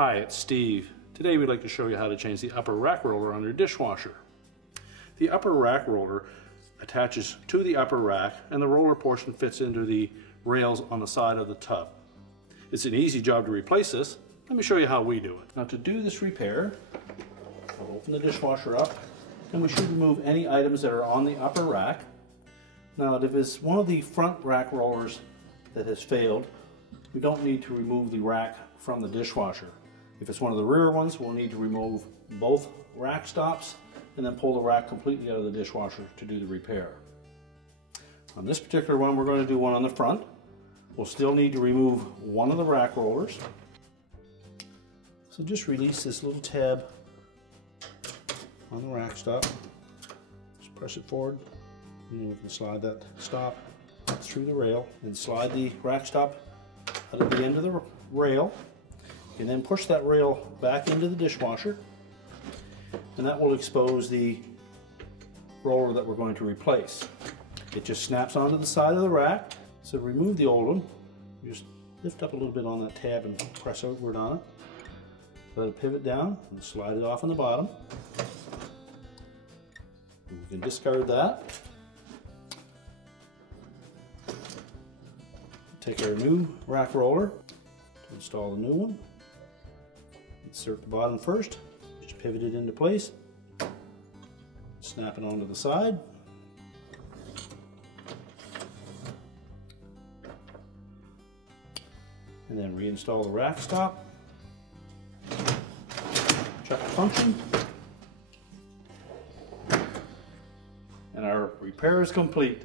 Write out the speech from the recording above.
Hi, it's Steve. Today we'd like to show you how to change the upper rack roller on your dishwasher. The upper rack roller attaches to the upper rack and the roller portion fits into the rails on the side of the tub. It's an easy job to replace this. Let me show you how we do it. Now to do this repair, we'll open the dishwasher up and we should remove any items that are on the upper rack. Now if it's one of the front rack rollers that has failed, we don't need to remove the rack from the dishwasher. If it's one of the rear ones, we'll need to remove both rack stops and then pull the rack completely out of the dishwasher to do the repair. On this particular one, we're going to do one on the front. We'll still need to remove one of the rack rollers. So just release this little tab on the rack stop. Just press it forward and we can slide that stop through the rail and slide the rack stop out of the end of the rail. And then push that rail back into the dishwasher, and that will expose the roller that we're going to replace. It just snaps onto the side of the rack. So remove the old one, just lift up a little bit on that tab and press outward on it. Let it pivot down and slide it off on the bottom. And we can discard that. Take our new rack roller to install the new one. Insert the bottom first, just pivot it into place, snap it onto the side, and then reinstall the rack stop, check the function, and our repair is complete.